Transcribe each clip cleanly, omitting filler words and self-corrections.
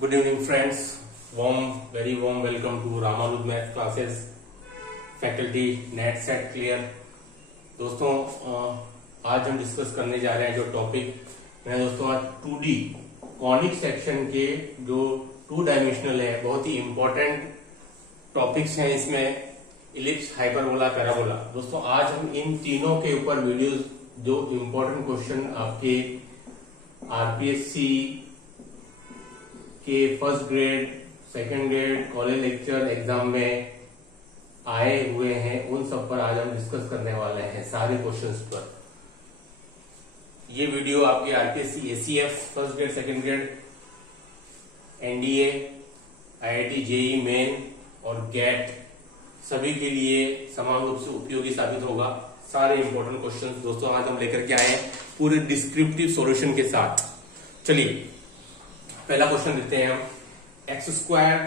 Good evening friends, very warm welcome to Ramanuj's Math Classes, Faculty Net Set Clear। दोस्तों आज हम discuss करने जा रहे हैं जो टॉपिक मैं दोस्तों आज 2D कॉनिक सेक्शन के जो 2 डायमेंशनल है बहुत ही इंपॉर्टेंट टॉपिक्स हैं। इसमें इलिप्स, हाइपरबोला, पैराबोला। दोस्तों आज हम इन तीनों के ऊपर वीडियोस जो इंपॉर्टेंट क्वेश्चन आपके आरपीएससी के first grade, second grade, college lecture exam में आए हुए हैं उन सब पर आज हम डिस्कस करने वाले हैं, सारे क्वेश्चंस पर। ये वीडियो आपके RPSC, ACF first grade, second grade, NDA, IIT, JEE main और गेट सभी के लिए समान रूप से उपयोगी साबित होगा। सारे इंपॉर्टेंट क्वेश्चंस दोस्तों आज हम लेकर के आए हैं पूरे डिस्क्रिप्टिव सॉल्यूशन के साथ। चलिए पहला क्वेश्चन देते हैं हम। X square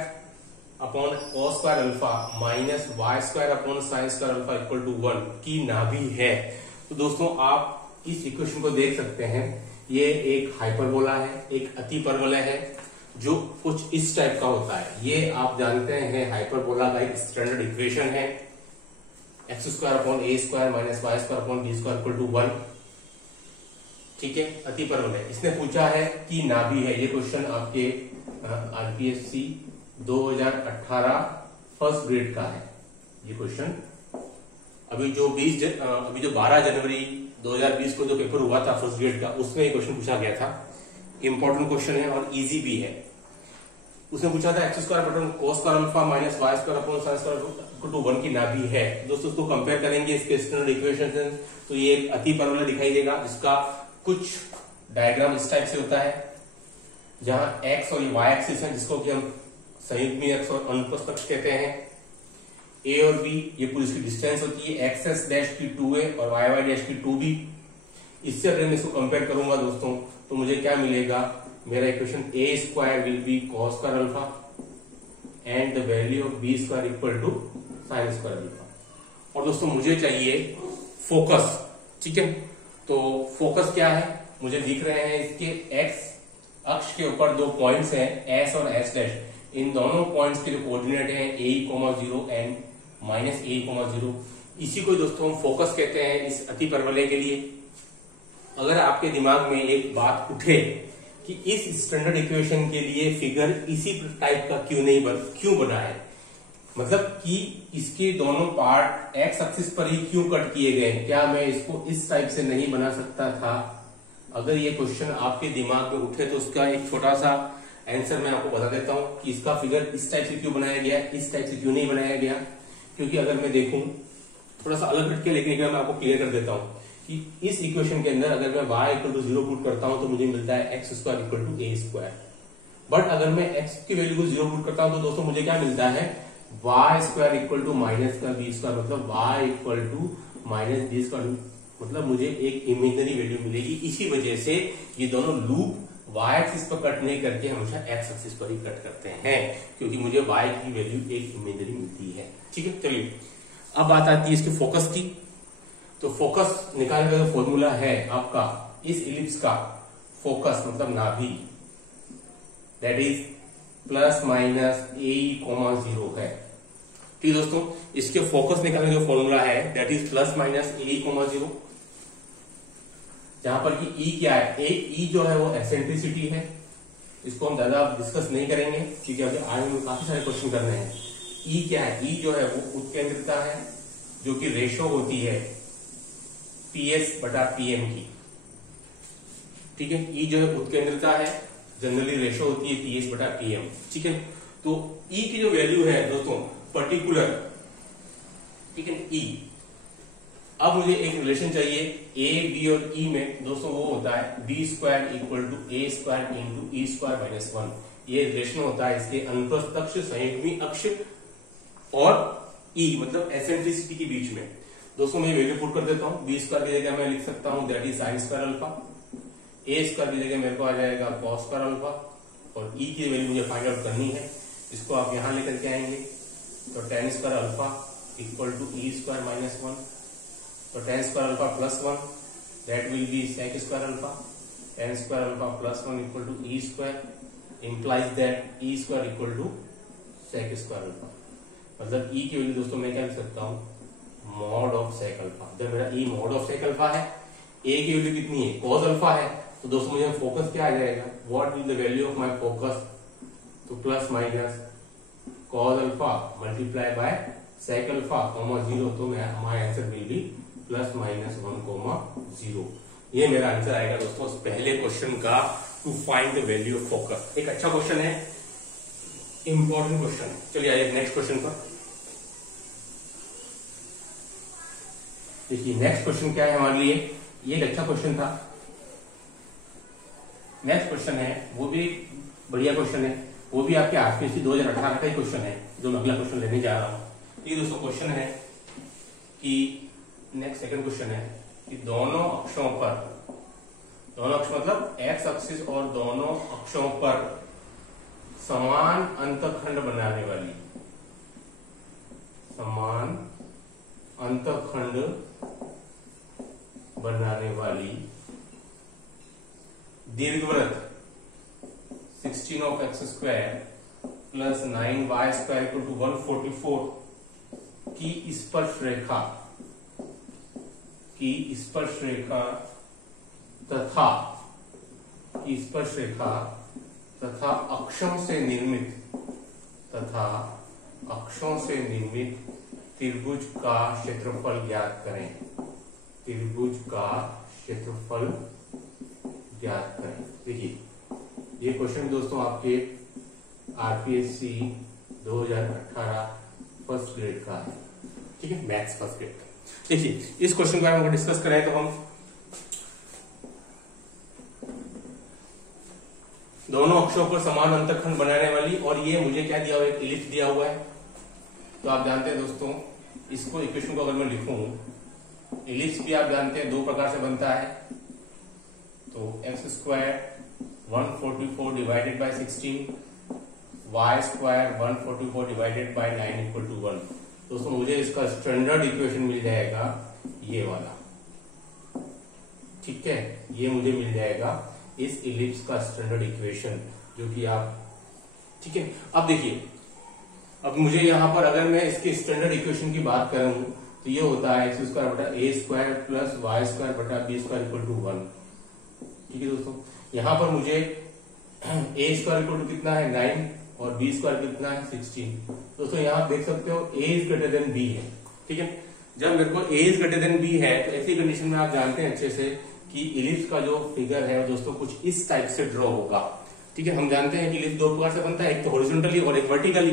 upon cos square alpha minus Y square upon sine square alpha equal to 1 की नाभि है। तो दोस्तों आप इस इक्वेशन को देख सकते हैं, ये एक हाइपरबोला है, एक अतिपरवलय है जो कुछ इस टाइप का होता है। ये आप जानते हैं हाइपरबोला का एक स्टैंडर्ड इक्वेशन है, X square upon A square minus Y square upon B square equal to 1। ठीक है, अतिपरवलय। इसने पूछा है कि नाभि है। ये क्वेश्चन आपके आरपीएससी 2018 फर्स्ट ग्रेड का है। ये क्वेश्चन अभी जो 12 जनवरी 2020 को जो पेपर हुआ था फर्स्ट ग्रेड का, उसमें ये क्वेश्चन पूछा गया था। इंपॉर्टेंट क्वेश्चन है और इजी भी है। उसने पूछा था X square upon cos square alpha minus Y square upon sine square equal to 1 की नाभि है। दोस्तों उसको कंपेयर करेंगे इसके स्टैंडर्ड इक्वेशन से, तो ये एक अतिपरवलय दिखाई देगा जिसका कुछ डायग्राम इस टाइप से होता है, जहां एक्स और वाई एक्सिस है जिसको कि हम संयुग्मी अक्ष और अनुप्रस्थ अक्ष कहते हैं। ए और बी ये पूरी इसकी डिस्टेंस होती है, एक्स एस डैश की 2a और वाई वाई डैश की 2b। इससे अगर मैं इसको कंपेयर करूंगा दोस्तों तो मुझे क्या मिलेगा, मेरा equation A square will be cos square alpha and the value of B square equal to sine square alpha. और दोस्तों मुझे चाहिए फोकस। ठीक है, तो फोकस क्या है, मुझे दिख रहे हैं इसके एक्स अक्ष के ऊपर 2 पॉइंट्स हैं, एस और एस डैश। इन दोनों पॉइंट्स के जो कोऑर्डिनेट हैं a,0 एंड माइनस a,0, इसी को दोस्तों हम फोकस कहते हैं इस अतिपरवलय के लिए। अगर आपके दिमाग में एक बात उठे कि इस स्टैंडर्ड इक्वेशन के लिए फिगर इसी टाइप का क्यों बना है, मतलब कि इसके दोनों पार्ट एक्स एक्सिस पर ही क्यों कट किए गए, क्या मैं इसको इस टाइप से नहीं बना सकता था? अगर ये क्वेश्चन आपके दिमाग में उठे तो उसका एक छोटा सा आंसर मैं आपको बता देता हूं कि इसका फिगर इस टाइप से क्यों बनाया गया, इस टाइप से क्यों नहीं बनाया गया। क्योंकि अगर मैं देखूं थोड़ा सा अलग हटके, लेकिन मैं आपको क्लियर कर देता हूं कि इस इक्वेशन के अंदर अगर मैं y इक्वल टू 0 पुट करता हूं तो मुझे मिलता है X square equal to A square. But अगर मैं x की वैल्यू को 0 पुट करता हूं तो दोस्तों मुझे क्या मिलता है, Y square equal to minus का बी स्क्वायर, मतलब y equal to minus B square, मतलब मुझे एक इमेजिनरी वैल्यू मिलेगी। इसी वजह से ये दोनों लूप y एक्सिस पर कट नहीं करके हमेशा x एक्सिस पर ही कट करते हैं, क्योंकि मुझे y की वैल्यू एक इमेजिनरी मिलती है। ठीक है, चलिए अब बात आती है इसके फोकस की। तो फोकस निकालने का फॉर्मूला है आपका इस इलिप्स का फोकस मतलब नाभि, that is plus minus a,0 है। ठीक दोस्तों, इसके फोकस निकालने का फॉर्मूला है that is plus minus a,0, जहां पर कि E क्या है, E जो है वो एसेंट्रिसिटी है। इसको हम ज्यादा डिस्कस नहीं करेंगे क्योंकि अभी आगे में काफी सारे क्वेश्चन करने हैं। E क्या है, E जो है वो उत्केंद्रिता है, जो कि रेशो होती है PS बटा PM की। ठीक है, E जो है उत्केंद्रिता है, जनरली रेशो होती है PS बटा PM। ठीक है, तो E की जो वैल्यू है दोस्तों पर्टिकुलर, ठीक है E। अब मुझे एक रिलेशन चाहिए A, B और E में दोस्तों, वो होता है B square equal to A square into E square minus 1। ये रिलेशन होता है इसके अनुप्रस्थ अक्ष, संयुग्मी अक्ष और E मतलब एसेंट्रिसिटी के बीच में। दोस्तों मैं वैल्यू पुट कर देता हूं, बी स्क्वायर की जगह मैं लिख सकता हूं that is sine square alpha, A square की जगह मेरे को आ जाएगा कॉस स्क्वायर अल्फा, और E की वैल्यू मुझे फाइंड आउट करनी है। इसको आप यहां लेकर के आएंगे तो tan square alpha equal to E square minus 1, तो tan square alpha plus 1 that will be sec square alpha, tan square alpha plus 1 equal to E square implies that e square equal to sec square alpha. मतलब e की value दोस्तों मैं क्या लिख सकता हूँ, mod of sec alpha. जब मेरा e mod of sec alpha है, a की वैल्यू कितनी है, cos अल्फा है, तो दोस्तों मुझे फोकस क्या आ जाएगा, what is the value of my focus, तो plus minus cos alpha multiply by sec alpha comma 0, तो हमारा answer will be plus minus 1,0। ये मेरा आंसर आएगा दोस्तों पहले क्वेश्चन का, to find the value of focus. एक अच्छा क्वेश्चन है, इंपॉर्टेंट क्वेश्चन। चलिए आइए नेक्स्ट क्वेश्चन पर। देखिए नेक्स्ट क्वेश्चन क्या है हमारे लिए, ये एक अच्छा क्वेश्चन था। नेक्स्ट क्वेश्चन है वो भी बढ़िया क्वेश्चन है, वो भी आपके आरपीएससी 2018 का ही क्वेश्चन है, जो मैं अगला क्वेश्चन लेने जा रहा हूं। ये दोस्तों क्वेश्चन है कि नेक्स्ट सेकंड क्वेश्चन है कि दोनों अक्षों पर, दोनों अक्ष मतलब एक्स एक्सिस और दोनों अक्षों पर समान अंतखंड बनाने वाली, समान अंतखंड बनाने वाली दीर्घवृत्त 16 of x square plus 9y square equal to 144 की स्पर्श रेखा तथा अक्षों से निर्मित त्रिभुज का क्षेत्रफल ज्ञात करें। त्रिभुज का क्षेत्रफल ज्ञात करें। देखिए ये क्वेश्चन दोस्तों आपके आरपीएससी 2018 फर्स्ट ग्रेड का है, ठीक है, मैथ्स फर्स्ट ग्रेड का। देखिए इस क्वेश्चन को हम डिस्कस करें तो हम दोनों अक्षों पर समान अंतखंड बनाने वाली, और ये मुझे क्या दिया हुआ है, एक इलिप्स दिया हुआ है। तो आप जानते हैं दोस्तों, इसको इक्वेशन को अगर मैं लिखूं, इलिप्स भी आप जानते हैं दो प्रकार से बनता है। तो X square 144 divided by 16, Y square 144 divided by 9 equal to 1। दोस्तों मुझे इसका स्टैंडर्ड इक्वेशन मिल जाएगा ये वाला, ठीक है, ये मुझे मिल जाएगा इस इलिप्स का स्टैंडर्ड इक्वेशन, जो कि आप, ठीक है। अब देखिए, अब मुझे यहां पर अगर मैं इसके स्टैंडर्ड इक्वेशन की बात करूं तो ये होता है एक्स स्क्वायर बटा ए स्क्वायर प्लस वाई स्क्वायर बटा बी स्क्वायर इक्वल टू 1, ठीक है दोस्तों। यहां पर मुझे ए स्क्वायर इक्वल टू कितना है 9 और बी स्क्वायर कितना है 16। दोस्तों यहां देख सकते हो ए इज ग्रेटर देन बी है, ठीक है। जब मेरे को ए इज ग्रेटर देन बी है तो ऐसी कंडीशन में आप जानते हैं अच्छे से कि इलिप्स का जो फिगर है दोस्तों कुछ इस टाइप से ड्रॉ होगा, ठीक है। हम जानते हैं कि इलिप्स दो प्रकार से बनता है, एक तो हॉरिजॉन्टली और एक वर्टिकली,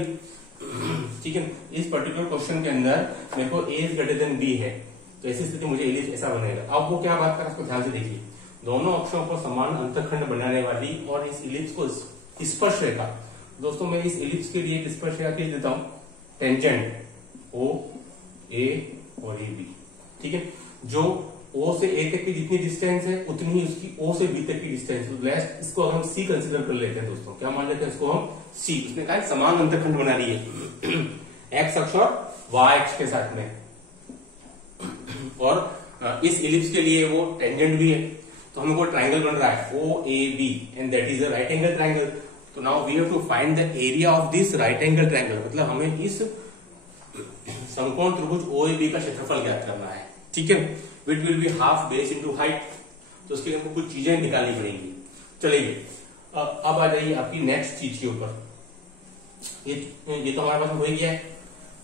ठीक है। इस पर्टिकुलर क्वेश्चन के अंदर मेरे को ए इज ग्रेटर देन बी है, तो ऐसी स्थिति मुझे इलिप्स ऐसा बनेगा। अब वो क्या बात कर रहा है उसको ध्यान से देखिए, दोनों अक्षों पर समान अंतखंड बनाने वाली और इस इलिप्स को स्पर्श रेखा। दोस्तों मैं इस इलिप्स के लिए एक स्पर्श रेखा खींच देता हूं, टेंजेंट ओ ए और ए बी, ठीक है। जो ओ से ए तक की जितनी डिस्टेंस है उतनी ही उसकी ओ से बी तक की डिस्टेंस, तो इसको हम सी कंसिडर कर लेते हैं दोस्तों। क्या मान लेते हैं इसको हम सी। उसने कहा समान अंतखंड बना रही है एक्स अक्ष और वाई अक्ष के साथ में, और इस इलिप्स के लिए वो टेंजेंट भी है। तो हमको ट्राइंगल बन रहा है O A B and that is a right angle triangle. तो now we have to find the area of this right angle triangle, मतलब हमें इस समकोण त्रिभुज ओ ए बी का क्षेत्रफल ज्ञात करना है, ठीक है। Which will be half base into height, तो उसके लिए हमको कुछ चीजें निकालनी पड़ेंगी। चलिए अब आ जाइए आपकी नेक्स्ट चीज के ऊपर। ये तो हमारे पास हो ही गया है।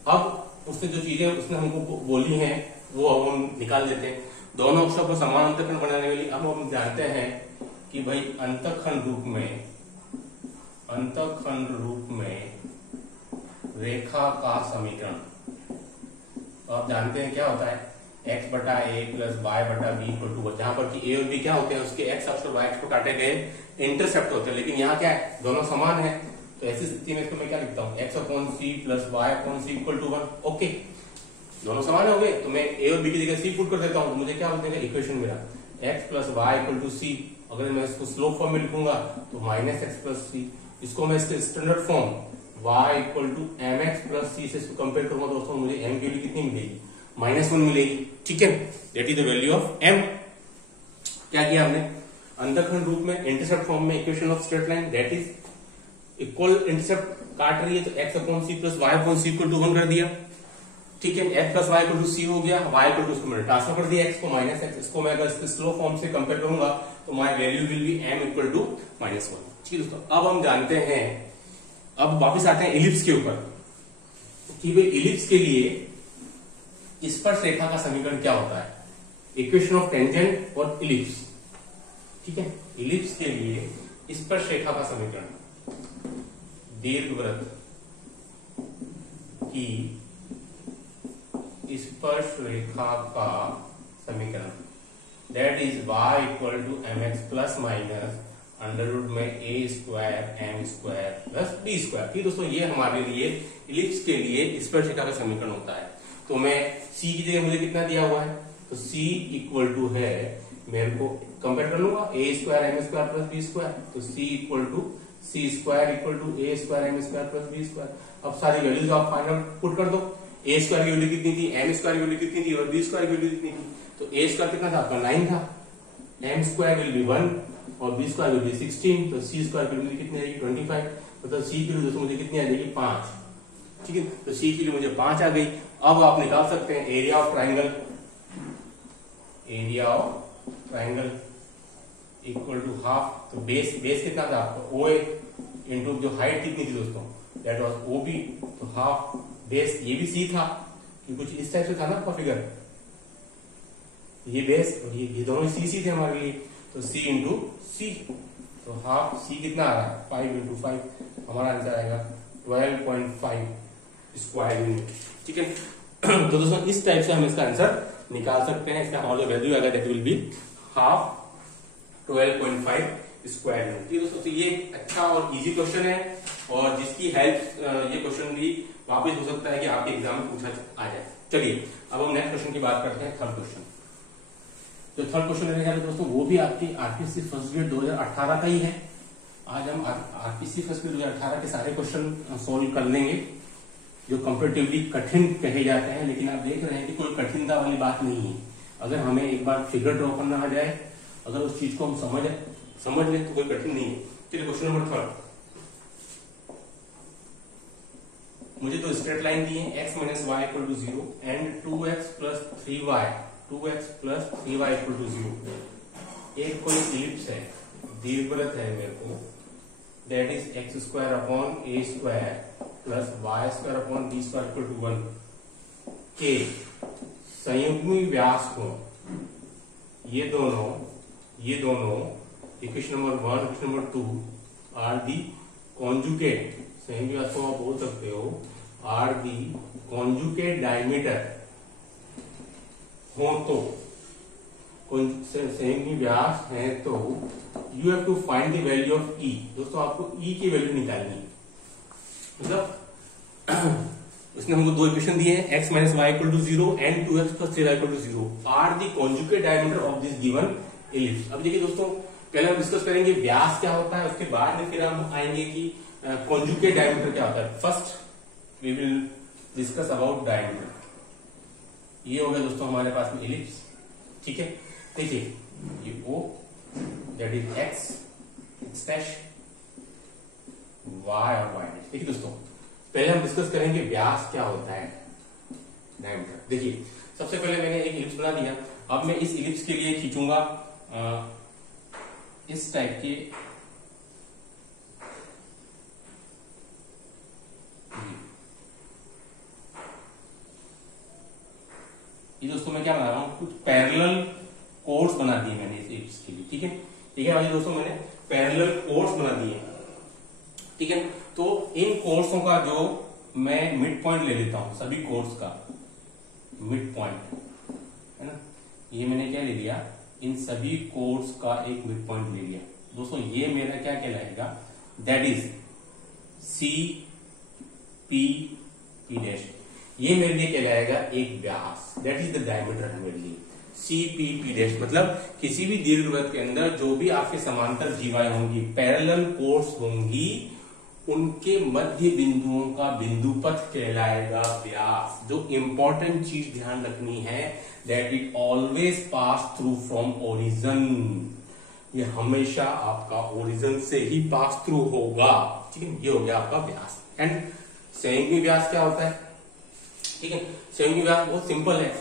अब उसने जो चीजें उसने हमको बोली हैं वो अब हम निकाल देते हैं। दोनों अक्षों पर समान अंतखंड बनाने वाली, अब हम जानते हैं कि भाई अंतखंड रूप में रेखा का समीकरण, तो आप जानते हैं क्या होता है, x बटा ए प्लस वाई बटा बी इक्वल टू, जहां पर कि ए और बी क्या होते हैं, उसके एक्स अक्ष और वाई अक्ष पर काटे गए इंटरसेप्ट होते हैं, लेकिन यहाँ क्या है, दोनों समान है। तो ऐसी स्थिति में इसको मैं क्या लिखता हूँ, X upon C plus Y upon C equal to 1। Okay, दोनों समान हो गए, तो मैं ए और बी की जगह सी पुट कर देता हूँ, तो मुझे क्या बनेगा इक्वेशन मेरा x plus y equal to c. अगर मैं इसको स्लोप फॉर्म में लिखूंगा तो माइनस एक्स प्लस सी। इसको मैं इसके standard form y equal to m x plus c से इसको कंपेयर करूंगा दोस्तों, मुझे m की वैल्यू कितनी मिलेगी, -1 मिलेगी, ठीक है। That is the value of m। क्या किया हमने, अंतखंड रूप में इंटरसेप्ट फॉर्म में equation of straight line, that is equal intercept काट रही है तो x upon C plus Y upon C equal to 1 कर दिया, ठीक है। f plus y equal to c हो गया, y इक्वल टू उसको मैंने ट्रांसफर कर दिया x को माइनस x। इसको मैं अगर इसके स्लो फॉर्म से कंपेयर करूंगा तो my value will be m equal to -1, ठीक है दोस्तों। अब हम जानते हैं, अब वापस आते हैं इलिप्स के ऊपर कि भाई इलिप्स के लिए स्पर्श रेखा का समीकरण क्या होता है, इक्वेशन ऑफ टेंजेंट और इलिप्स, ठीक है। इलिप्स के लिए स्पर्श रेखा का समीकरण, दीर्घवृत्त की स्पर्श रेखा का समीकरण, that is y equal to mx plus minus under root में a square m square plus b square, ठीक दोस्तों। ये हमारे लिए इलिप्स के लिए स्पर्श रेखा का समीकरण होता है। तो मैं c की जगह मुझे कितना दिया हुआ है, तो c इक्वल टू है, मेरे को कंपेयर कर लूंगा a square m square plus b square, तो c equal to c square equal to a square m square plus b square. अब सारी वैल्यूज आप फाइनल पुट कर दो, a स्क्वायर की वैल्यू कितनी थी, m स्क्वायर की वैल्यू कितनी थी और b स्क्वायर की वैल्यू कितनी थी। तो a स्क्वायर कितना था आपका 9 था, m स्क्वायर विल बी 1 और b स्क्वायर विल बी 16, तो c स्क्वायर की वैल्यू कितनी आएगी 25, मतलब c की वैल्यू मुझे कितनी आ जाएगी 5, ठीक है। तो c की वैल्यू मुझे 5 आ गई। अब आप निकाल सकते हैं area of triangle, area of triangle equal to half, तो बेस कितना था आपका OA इंटू जो हाइट कितनी थी दोस्तों, दैट वाज OB, तो हाफ बेस, ये भी C था, ये कुछ इस टाइप से था ना आपका फिगर, ये बेस और ये दोनों C थे हमारे लिए, तो C इंटू C, तो हाफ C कितना आ रहा है 5 इंटू 5, हमारा आंसर आएगा 12.5 स्क्वायर यूनिट, ठीक है। तो दोस्तों इस टाइप से हम इसका आंसर निकाल सकते हैं। इसका हमारा जो वैल्यू आएगा that will be half 12.5 square unit, ठीक है दोस्तों। तो ये अच्छा और इजी क्वेश्चन है और जिसकी हेल्प ये क्वेश्चन भी वापस हो सकता है कि आपके एग्जाम में पूछा आ जाए। चलिए अब हम नेक्स्ट क्वेश्चन की बात करते हैं, थर्ड क्वेश्चन। जो थर्ड क्वेश्चन रहेगा दोस्तों वो भी आपकी आरपीसी फर्स्ट ग्रेड 2018 का ही है। आज हम आरपीसी फर्स्ट ग्रेड 2018 के सारे क्वेश्चन सोल्व कर लेंगे जो कंपेरेटिवली कठिन कहे जाते हैं, लेकिन आप देख रहे हैं कि कोई कठिनता वाली बात नहीं है। अगर हमें एक बार फिगर ड्रॉ करना आ जाए, अगर उस चीज को हम समझ लें तो कोई कठिन नहीं है। चलिए क्वेश्चन नंबर थर्ड, मुझे तो स्ट्रेट लाइन दी है x minus Y equal to 0 and 2x plus 3y equal to 0। एक कोई इलिप्स है, दीर्घवृत्त है मेरे को, that is x square upon A square plus Y square upon B square equal to 1 के संयुग्मी व्यास को ये दोनों equation number 1 equation number 2 are the conjugate, संयुग्मी व्यास को आप बोल सकते हो आर दी कॉन्जुगेट डायमीटर हो, तो संयुग्मी व्यास है तो you have to find the value of e. दोस्तों आपको ई की वैल्यू निकालनी है, मतलब उसने हमको दो इक्वेशन दिए हैं, x minus Y equal to 0 and 2x plus 3y equal to 0 are the conjugate diameter of this given ellipse. अब देखिए दोस्तों पहले हम डिस्कस करेंगे व्यास क्या होता है, उसके बाद में फिर हम आएंगे कि कॉन्जुगेट डायमीटर क्या होता है। First we will discuss about diameter. ये हो गया दोस्तों हमारे पास में इलिप्स, ठीक है। देखिए ये O that is x dash y और y। देखिए दोस्तों पहले हम डिस्कस करेंगे व्यास क्या होता है, डायमीटर। देखिए सबसे पहले मैंने एक इलिप्स बना दिया, अब मैं इस इलिप्स के लिए खींचूंगा इस टाइप के ये दोस्तों मैं क्या बना रहा हूं, कुछ पैरेलल कोर्स बना दिए मैंने इस इलिप्स के लिए, ठीक है। ठीक है दोस्तों मैंने पैरेलल कोर्स बना दिए, ठीक है। तो इन कोर्सों का जो मैं मिड पॉइंट ले लेता हूं, सभी कोर्स का मिड पॉइंट है ना, ये मैंने क्या ले लिया, इन सभी कोर्स का एक मिड पॉइंट ले लिया। दोस्तों ये मेरा क्या कहलाएगा, that is C P P dash, ये मेरे लिए कहलाएगा एक व्यास, दैट इज द डायमीटर है मेरे लिए सी पी पी डैश। मतलब किसी भी दीर्घवृत्त के अंदर जो भी आपके समांतर जीवाएं होंगी, पैरेलल कोर्स होंगी, उनके मध्य बिंदुओं का बिंदु पथ कहलाएगा व्यास। जो इंपॉर्टेंट चीज ध्यान रखनी है, that it always pass through from origin. ये हमेशा आपका ओरिजिन से ही पास थ्रू होगा। ठीक है, ये हो गया आपका व्यास। एंड संयुग्मी व्यास क्या होता है? ठीक है, संयुग्मी व्यास बहुत सिंपल है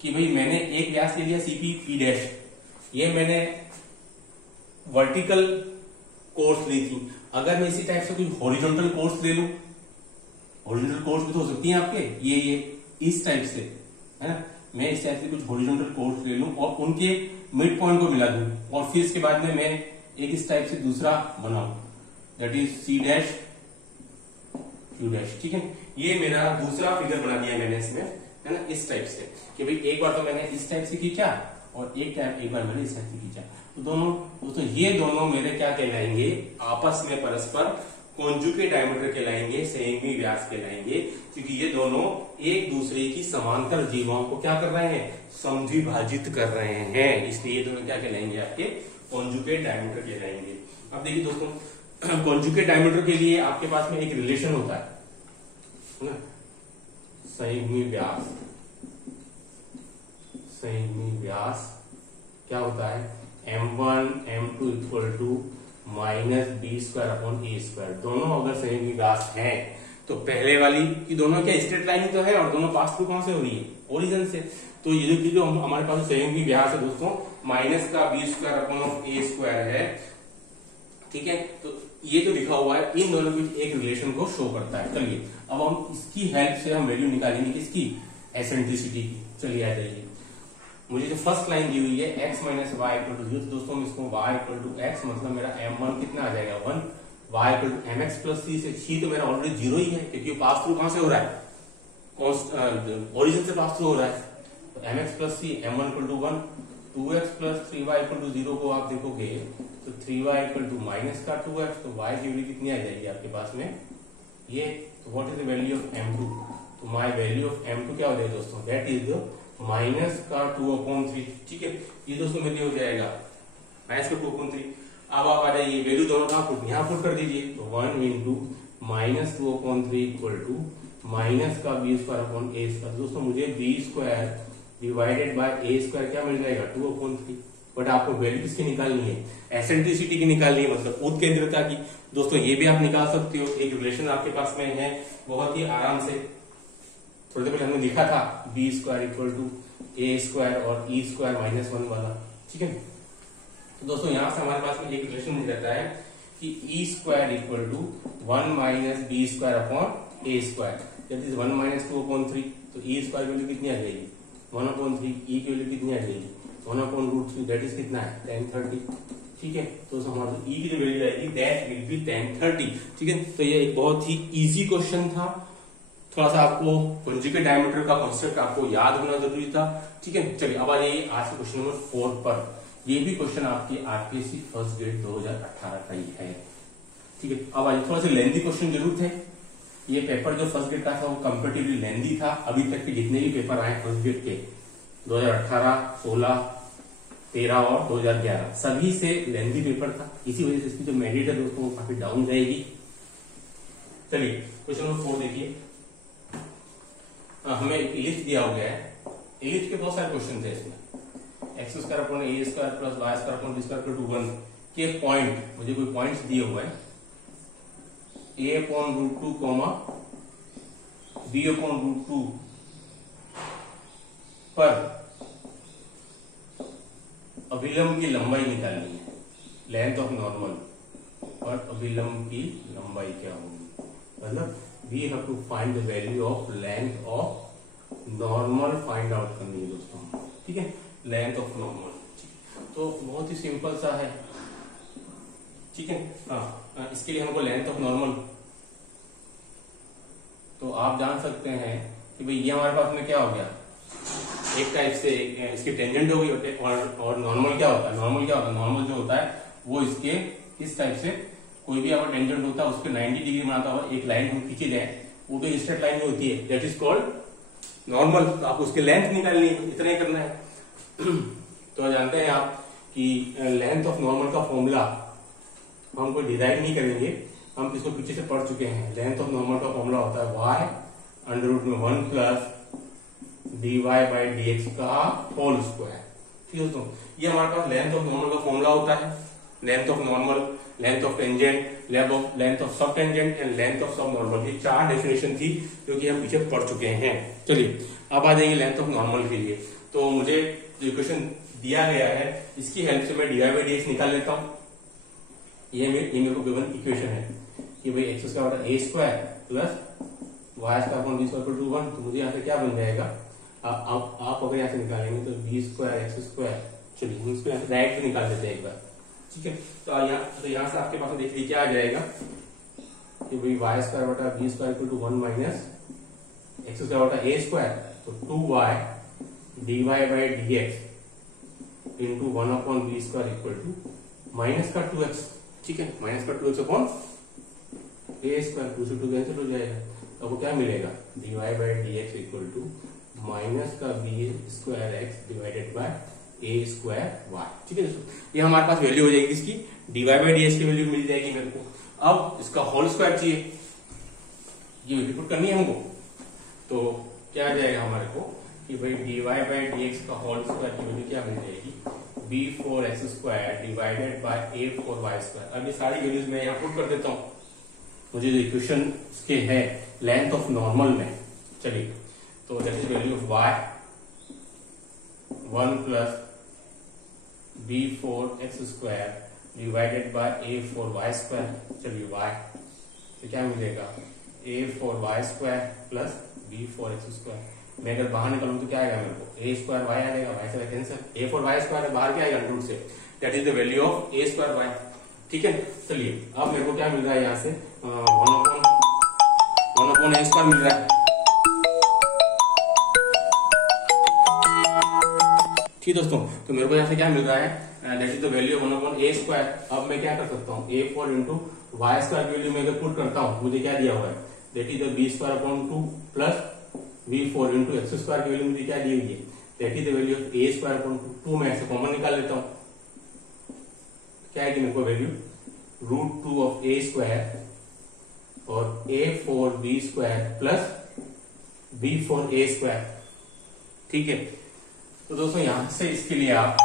कि भाई मैंने एक व्यास ले लिया सीपी पी डैश, ये मैंने वर्टिकल कोर्स ली थी। अगर मैं इसी टाइप से कुछ हॉरिजॉन्टल कोर्स ले लूं, हॉरिजॉन्टल कोर्स भी तो हो सकती है आपके, ये इस टाइप से है ना, मैं इस टाइप से कुछ हॉरिजॉन्टल कोर्स ले लूं और उनके मिड पॉइंट को मिला दूं और फिर इसके बाद में मैं एक इस टाइप से दूसरा बनाऊं, that is C dash Q dash. ठीक है, ये मेरा दूसरा फिगर बना दिया मैंने इसमें, है ना, इस टाइप से कि भाई एक बार तो मैंने इस टाइप से खींचा और एक बार मैंने इस टाइप से खींचा। तो दोस्तों ये दोनों मेरे क्या कहलाएंगे? आपस में परस्पर कॉन्जुगेट डायमीटर कहलाएंगे, संयुग्मी व्यास कहलाएंगे, क्योंकि ये दोनों एक दूसरे की समांतर जीवाओं को क्या कर रहे हैं? समद्विभाजित कर रहे हैं, इसलिए ये दोनों क्या कहलाएंगे? आपके कॉन्जुगेट डायमीटर कहलाएंगे। अब देखिए दोस्तों, कॉन्जुगेट डायमीटर के लिए आपके पास में एक रिलेशन होता है ना, संयुग्मी व्यास। संयुग्मी व्यास क्या होता है? m1 m2 equal to minus B square upon A square. दोनों अगर संयुग्मी व्यास है तो पहले वाली की दोनों क्या स्ट्रेट लाइन तो है और दोनों पास थ्रू कहां से हो रही है? ओरिजिन से। तो ये जो हमारे पास संयुग्मी व्यास है दोस्तों, माइनस का बी स्क्वायर अपॉन ए स्क्वायर है। ठीक है, तो ये जो लिखा हुआ है इन दोनों के बीच एक रिलेशन को शो करता है। चलिए अब हम इसकी हेल्प से हम वैल्यू निकालेंगे किसकी? एसेंट्रिसिटी की। चलिए आ जाइए, मुझे जो फर्स्ट लाइन दी हुई है x minus Y equal to 0, दोस्तों हम इसको y इक्वल टू x मतलब मेरा m1 कितना आ जाएगा? 1, y equal to mx plus c से c तो मेरा ऑलरेडी 0 ही है क्योंकि पास थ्रू कहां से हो रहा है? ओरिजिन से पास थ्रू हो रहा है। तो mx plus c m1 equal to 1, 2x plus 3y equal to 0 को आप देखोगे तो 3y इक्वल टू माइनस का 2x, तो y की वैल्यू कितनी आ जाएगी आपके पास में? ये। तो what is the value of m2? तो माय वैल्यू ऑफ m2 क्या हो जाएगा दोस्तों? दैट इज माइनस का 2/3। ठीक है, ये दोस्तों मेरे लिए हो जाएगा माइनस का 2/3। अब आप आ जाइए, वैल्यू दोनों कहां पुट? यहां पुट कर दीजिए। तो 1 into minus 2/3 equal to minus का बी स्क्वायर अपॉन ए स्क्वायर। दोस्तों मुझे B square divided by A square क्या मिल जाएगा? 2/3। बट आपको वैल्यू किसकी निकालनी है? एसेंट्रिसिटी की निकालनी है, मतलब उत्केंद्रता की। दोस्तों ये भी आप निकाल सकते हो, एक रिलेशन आपके पास में है बहुत ही आराम से। थोड़ी देर पहले हमने लिखा था B square equal to A square और ई स्क्वायर माइनस 1 वाला। ठीक है, तो दोस्तों यहां से हमारे पास में एक रिलेशन मिल जाता है कि e square equal to 1 minus B square upon A square, that is 1 minus 2/3। तो ई स्क्वायर की वैल्यू कितनी आ जाएगी? 1/3। ई की वैल्यू कितनी आ जाएगी? 1/√3, दैट इज कितना है? tan 30। ठीक है, तो हमारा ई की जो वैल्यू आएगी दैट विल बी tan 30। ठीक है, तो ये एक बहुत ही इजी क्वेश्चन था। थोड़ा सा आपको कॉन्जुगेट डायमीटर का कॉन्सेप्ट आपको याद होना जरूरी था। ठीक है, चलिए अब आ जाइए आज के क्वेश्चन नंबर 4 पर। ये भी क्वेश्चन आपकी आरपीएससी फर्स्ट ग्रेड 2018 का ही है। ठीक है, अब आइए, थोड़ा सा लेंथी क्वेश्चन जरूर थे। ये पेपर जो फर्स्ट ग्रेड का था वो कंपेरेटिवली लेंथी था। अभी तक के जितने भी पेपर आए फर्स्ट ग्रेड के 2018, 16, 13 और 2011 सभी से लेंथी पेपर था। इसी वजह से इसकी जो मेरिट है दोस्तों वो काफी डाउन रहेगी। चलिए क्वेश्चन नंबर 4 देखिए। हमें इलिप्स दिया हो गया है। इलिप्स के बहुत सारे क्वेश्चन थे इसमें। X square upon A square plus Y square upon B square to 1 के पॉइंट, मुझे कोई पॉइंट्स दिए हुए हैं। A upon √2 comma B upon √2 पर अभिलंब की लंबाई निकालनी है, लेंथ ऑफ नॉर्मल, और अभिलंब की लंबाई क्या होगी? मतलब we have to find the value of length of normal find out करनी है दोस्तों। ठीक है, length of normal, तो बहुत ही सिंपल सा है। ठीक है, हाँ, इसके लिए हमको लेंथ ऑफ नॉर्मल, तो आप जान सकते हैं कि भाई ये हमारे पास में क्या हो गया, एक टाइप से इसकी टेंजेंट हो गई और नॉर्मल क्या होता है? नॉर्मल क्या होता है? नॉर्मल जो होता है वो इसके इस टाइप से कोई भी अगर टेंजेंट होता है उसके 90 डिग्री बनाता हुआ एक लाइन हम खींचे जाए, वो तो स्ट्रेट लाइन में होती है, दैट इज कॉल्ड नॉर्मल। तो आप उसकी लेंथ निकालनी है, इतना ही करना है। तो जानते हैं आप कि लेंथ ऑफ नॉर्मल का फॉर्मूला हम कोई डिराइव नहीं करेंगे, हम इसको पीछे से पढ़ चुके हैं। लेंथ ऑफ नॉर्मल का फॉर्मूला होता है y √1 plus dy by dx का होल स्क्वायर। ठीक है दोस्तों, ये हमारे पास लेंथ ऑफ नॉर्मल का फॉर्मूला होता है, length of normal, length of tangent, length of सब टेंजेंट एंड लेंथ ऑफ सब नॉर्मल। ये 4 डेफिनेशन थी जो कि हम पीछे पढ़ चुके हैं। चलिए अब आ जाएंगे लेंथ ऑफ नॉर्मल के लिए। तो मुझे जो इक्वेशन दिया गया है इसकी हेल्प से मैं dy/dx निकाल लेता हूं। ये मेरे को गिवन इक्वेशन है कि भाई x स्क्वायर बटा a square plus y square upon b square equal to 1। तो मुझे यहाँ से क्या बन जाएगा, आप अगर यहाँ से निकालेंगे तो b स्क्वायर x स्क्वायर, चलिए हम इसको यहाँ से डायरेक्ट निकाल देते हैं एक बार, ठीक है। तो यहाँ से आपके पास देखिए क्या आ जाएगा कि भाई y स्क्वायर बटा b square equal to 1 minus x square बटा a स्क्वायर, तो 2y dy/dx into 1 upon b square equal to minus का 2x, ठीक है, माइनस का 2x अपॉन a स्क्वायर, 2 से 2 कैंसिल हो जाएगा। तो आपको क्या मिलेगा, dy/dx इक्वल टू माइनस का b square x divided by a square y, ठीक है दोस्तों। ये हमारे पास वैल्यू हो जाएगी इसकी, dy/dx की वैल्यू मिल जाएगी मेरे को। अब इसका होल स्क्वायर चाहिए, ये वैल्यू पुट करनी है हमको। तो क्या आ जाएगा हमारे को कि भाई dy/dx का होल स्क्वायर की वैल्यू क्या मिल जाएगी, b4x square divided bye a4y square. अब ये सारी वैल्यूज मैं यहाँ पुट कर देता हूँ, मुझे जो इक्वेशन के है लेंथ ऑफ नॉर्मल में। चलिए तो that is value of y 1 plus b4x square divided bye a4y square. चलिए y तो क्या मिलेगा, a4y square plus b4x square. मैं अगर बाहर निकालूं तो क्या आएगा मेरे को, a स्क्वायर y आ जाएगा, y से कैंसिल, a4y स्क्वायर बाहर क्या आएगा रूट से, that is the value of a square y, ठीक है। चलिए अब मेरे को क्या मिल रहा है यहाँ से 1 अपॉन a स्क्वायर मिल रहा है, ठीक दोस्तों। तो मेरे को यहाँ से क्या मिल रहा है, that is the value of 1 upon a square. अब मैं क्या कर सकता हूँ, a4 इंटू y स्क्वायर की वैल्यू मैं अगर पुट करता हूँ, मुझे क्या दिया हुआ है, that is the b square upon 2 plus v4 into x square की वैल्यू मुझे क्या दी हुई है, that is the value of a square upon 2। मैं ऐसे कॉमन निकाल लेता हूँ, क्या है कि मेरे को वैल्यू √2 ऑफ a स्क्वायर और a4b square plus b4a square, ठीक है। तो दोस्तों यहां से इसके लिए आप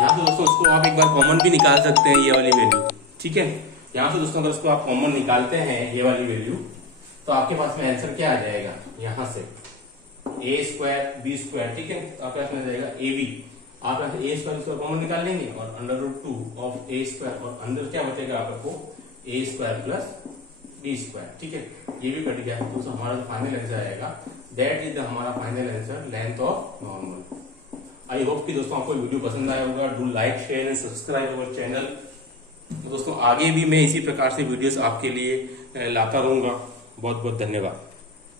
यहां से दोस्तों इसको आप एक बार कॉमन भी निकाल सकते हैं, ये वाली वैल्यू, ठीक है। यहां से दोस्तों अगर इसको आप कॉमन निकालते हैं ये वाली वैल्यू, तो आपके पास में आंसर क्या आ जाएगा, यहां से a स्क्वायर b स्क्वायर, ठीक है। तो आपके पास में आ जाएगा ab, आप यहाँ से a स्क्वायर इसको कॉमन निकाल लेंगे और √2 ऑफ a स्क्वायर, और अंदर क्या बचेगा आपको a square plus b square, ठीक है। ये भी कट गया। तो हमारा जो फाइनल आंसर आएगा दैट इज हमारा final answer length of normal. I hope कि दोस्तों आपको वीडियो पसंद आया होगा। Do like share and subscribe our channel. तो दोस्तों आगे भी मैं इसी प्रकार से वीडियोस आपके लिए लाता रहूंगा। बहुत बहुत धन्यवाद।